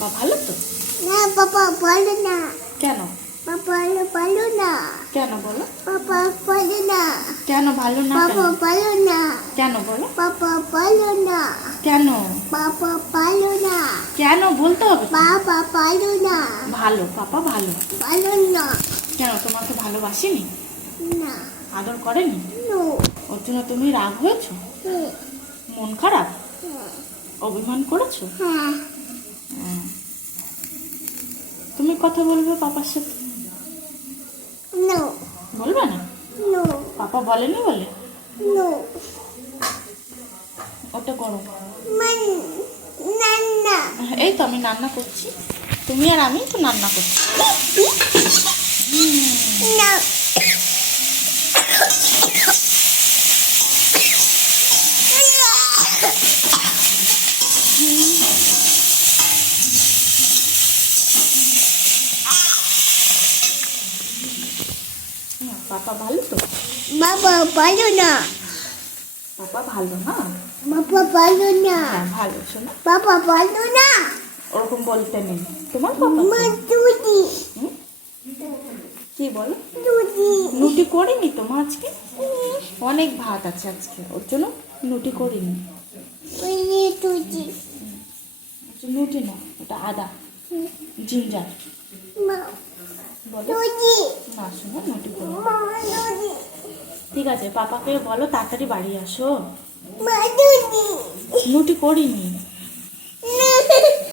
পাপা ভালো তো? না পাপা ভালো না। কেন? পাপা ভালো না। কেন বলো? পাপা ভালো না। কেন ভালো না? পাপা কেন? ভালো না। কেন বলো? পাপা ভালো না। কেন? পাপা ভালো না। কেন বলতে হবে তো? পাপা ভালো না। ভালো, পাপা ভালো। ভালো না। কেন তোমাকে ভালোবাসেনি? না। আদর করেনি? নো। ওর জন্য তুমি রাগ হয়েছো? মন খারাপ? অভিমান করেছো? হ্যাঁ। হুম। তুমি কথা বলবে পাপার সাথে? নো। বলবে না? নো। পাপা বলেনি বলে? নো। ওটা করো। মান নান্না। এই তো আমি রান্না করছি, তুমি আর আমি তো রান্না করছি। না। পাপা ভালো তো? বাবা ভালো না। পাপা ভালো না? বাবা ভালো না। হ্যাঁ ভালো, শোনো বাবা ভালো না। ওরকম বলতে নেই। তোমার পাপা মা তো? দুদি। হুম? কি বলো? দুদি। নুটি করিনি তো মা আজকে, অনেক ভাত আছে আজকে, ওর জন্য নুটি করিনি। ওই দুদি। নুটি না, ওটা আদা, জিঞ্জার। মা বলো দুদি। না, শোনো নুটি করো। মা দুদি। ঠিক আছে, পাপাকে বলো তাড়াতাড়ি বাড়ি আসো। মা দুদি। নুটি করিনি।